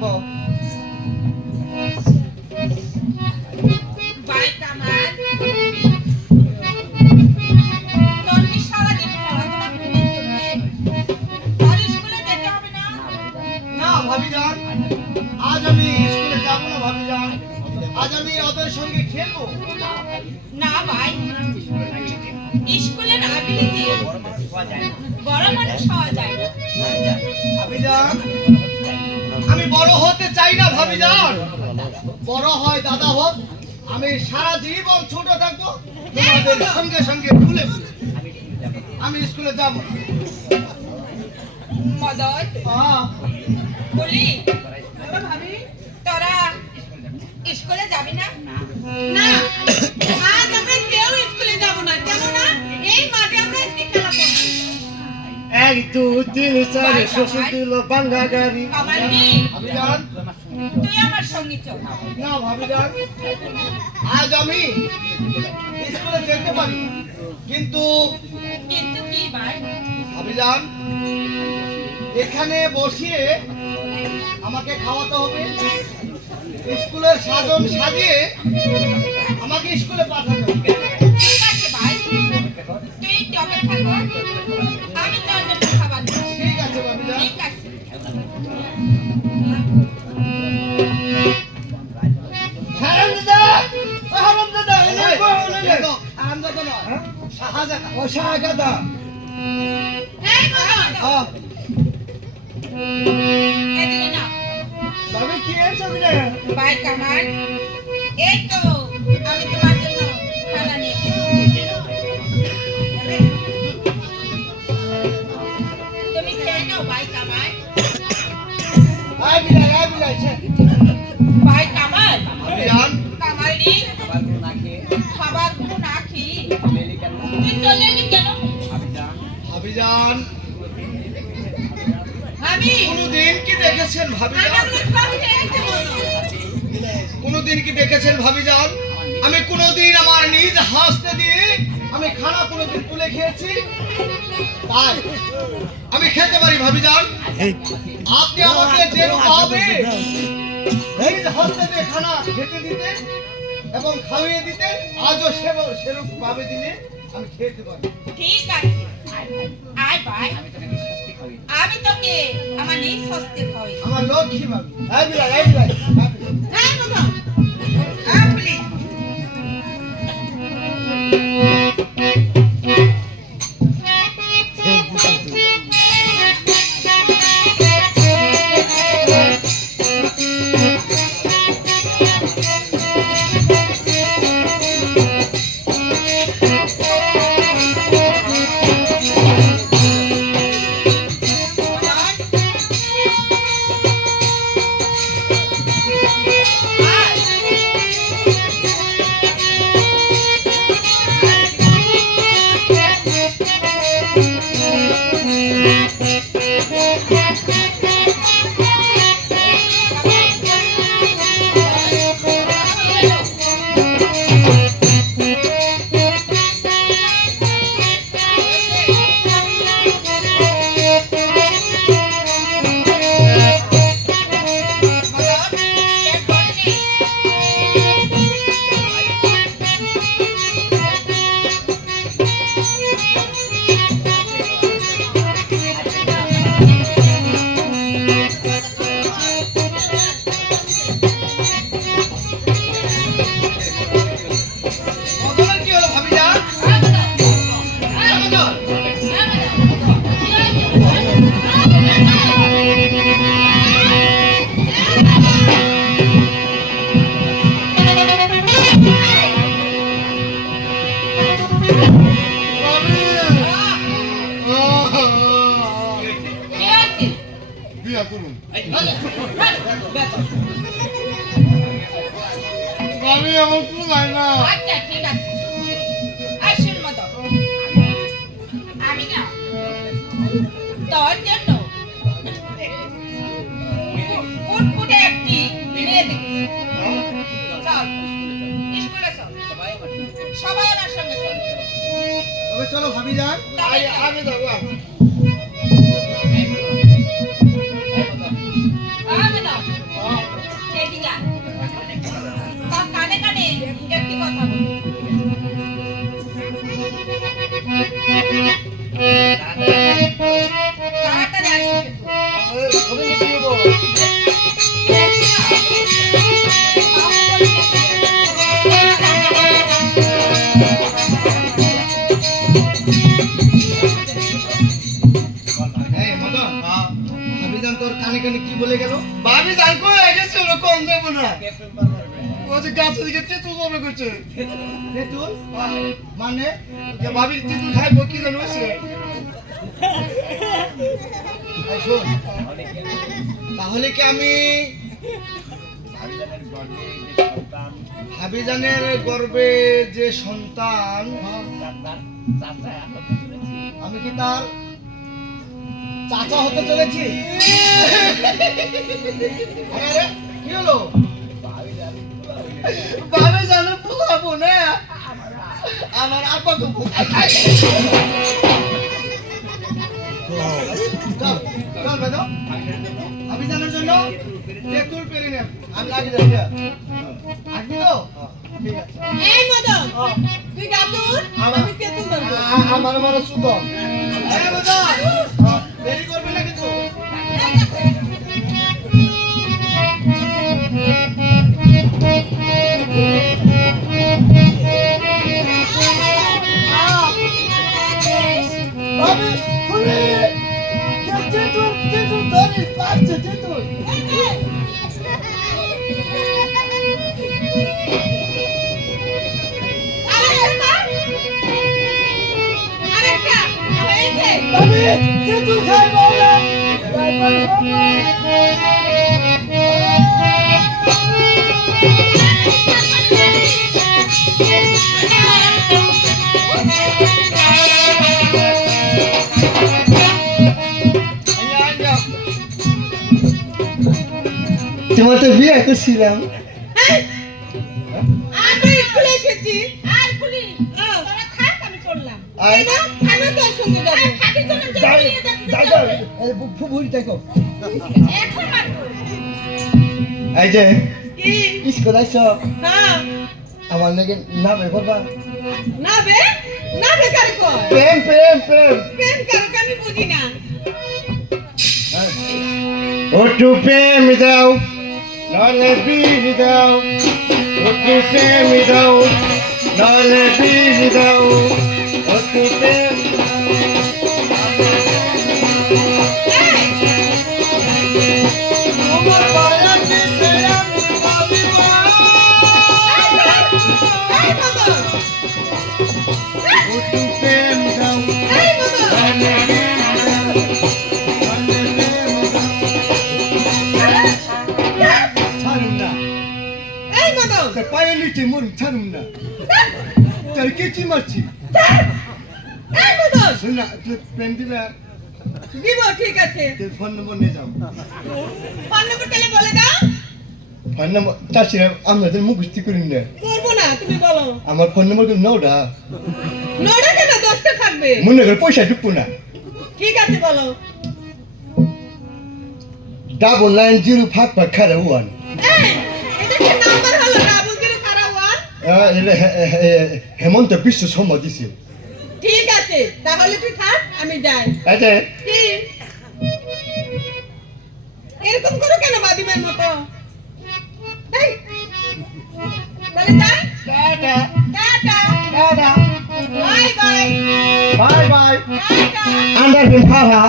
থাকবো। না ভাবিজান, আজ আমি স্কুলে যাব না ভাবিজান, আজ আমি ওদের সঙ্গে খেলবো। না ভাই, স্কুলে না গেলে যে বড় মানুষ হওয়া যায় না। ভাবিজান, আমি বড় হতে চাই না ভাবিজান, বড় হয় দাদা হোক, আমি সারা জীবন ছোট থাকবো তোমাদের সঙ্গে সঙ্গে ভুলে ভুলে। আমি স্কুলে যাব না। মদন বলি, ভাবি তোরা স্কুলে যাবি না? না, আজ আমরা কেউ স্কুলে যাব না। কেন না? এই মাঠে আমরা একটি খেলা করব। 1 2 3 4 শ্বশুর দিল বাঙ্গা গাড়ি। আমার নেই, ভাবিজান, তুই আমার সঙ্গে চল। না ভাবিজান, আজ আমি স্কুলে যেতে পারি, কিন্তু কিন্তু কি ভাই? ভাবিজান, এখানে বসিয়ে আমাকে খাওয়াতে হবে, স্কুলের সাজন সাজিয়ে আমাকে স্কুলে পাঠাতে হবে। ঠিক আছে ভাই, তুই একটু অপেক্ষা কর, আমি তোর জন্য খাবার দেব। ঠিক আছে ভাবিজান। ঠিক আছে। হারামজাদা, ও হারামজাদা, এনে এই, বলে দেখো, আরামজাদা নয়, শাহজাদা। ও শাহজাদা। এই মদন, এদিকে না। ভাবি কি হয়েছে রে? ভাই কামাল, এই তো আমি তোমার জন্য খানা নিয়ে এসেছি। তুমি খেয়ে নাও ভাই কামাল। আয় বিলাই, আয় বিলাই, ছে। ভাই কামাল, ভাবিজান, কামাল রে, খাবারগুলো না খেয়ে তুই চলে এলি কেন? ভাবিজান, আমি কোনদিন কি দেখেছেন ভাবিজান? কোনদিন কি দেখেছেন ভাবিজান? আমি কোনদিন আমার নিজ হাসতে দিয়ে আমি খানা কোনদিন তুলে খেয়েছি? তাই আমি খেতে পারি ভাবিজান। আপনি আমাকে যেভাবে নিজ হাসতে দিয়ে খানা খেতে দিতেন এবং খাইয়ে দিতেন, আজও সেরকম ভাবে দিলে আমি খেতে পারি। ঠিক আছে, আয় ভাই, আমি তোকে আমার নিজ হস্তে খাওয়াই। আমার লক্ষ্মী ভাবি। আয় বিলাই, আয় বিলাই, আয় বিলাই। হ্যাঁ বাবা, আপনি আমি আমার কুলাই না। আচ্ছা ঠিক আছে, আসুন মতো আমি না তোর জন্য উটপুটে একটি মেয়ে দেখেছি। চল স্কুলে চল, সবাই আমার সঙ্গে চল। তবে চলো ভাবি যান। আমি যাবো। আমি না এদিকে আয়। সব কানে কানে একটি কথা বল। তাড়াতাড়ি আসবি কিন্তু। এই মদন ভাবিজান তোর কানে কানে কি বলে গেল? ভাবি জান কই গেছে ওরা কম দেব না ও যে গাছে দিকে তেঁতুল বলে করছে তেঁতুল মানে যে ভাবি তেঁতুল খাইবো কি জানো সে এই শোন, তাহলে কি আমি ভাবিজানের গর্বে যে সন্তান আমি কি তার চাচা হতে চলেছি? আরে আরে, কি হলো? ভাবি জানো পোলাবো না আমার আপা কো চল চল বেদো, ভাবিজানের জন্য তেঁতুল পেরে নে, আমি লাগিয়ে যাচ্ছি। আসবি তো? ঠিক আছে। এই মদন, তুই গাতুর, আমি তেঁতুল ধরবো। আমার মানে সুদম এই মদন, দেরি করবি না কিন্তু। ভাবি ফুলে তেঁতুল ধরিস পাচ্ছে তেঁতুল ভাবি তেঁতুল খাইবো না তোমার তো বিয়ে করছিলাম আমি স্কুলে এসেছি। আর ফুলি, তোরা থাক, আমি চললাম। এই না, আমি তোর সঙ্গে যাবো। খাটি চলুন, যাবি, যাবি। ভুরি দেখো এখন মারবো। এই যে কি? স্কুল আইসো হ্যাঁ, আমার নাকি না বের করবা না বে, না বে কারে কর। প্রেম প্রেম প্রেম প্রেম কারকে আমি বুঝি না। ওটু প্রেম দাও নলে বীজ দাও ওটু প্রেম দাও নলে বীজ দাও ওটু প্রেম তোমার মায়া দিতে আমি পাবিব এই মদন, ওটু প্রেম দাও এই মদন, নলে বীজ দাও নলে প্রেম দাও ছাড়ুন না এই মদন। তোর পায়ে নিচে মরুন ছাড়ুন না তোর কেচি মারছি এই মদন, শোন না তুই প্রেম দিবে দিব, ঠিক আছে। তোর ফোন নম্বর নিয়ে যাও ফোন নম্বর তাহলে বলে দাও। ফোন নম্বর চাষিরা আমরা তোর মুখস্থি করি না করবো না, তুমি বলো। আমার ফোন নম্বর কিন্তু নৌডা নোটা কেন, 10টা থাকবে। মনে করে পয়সা ঢুকবো না ঠিক আছে, বলো। 9905 খারা ওয়ান এই, এটা কি নাম্বার হলো? ডাবল জিরো খারা ওয়ান। হেমন্ত বিশ্ব সম্মত দিছে ঠিক আছে, তাহলে তুই থাক, আমি যাই। আচ্ছা কি এরকম করো কেন বাদিমের মতো? এই, তাহলে যাই। Tata tata, tata bye bye, bye bye tata. আন্ডার বিন ফারা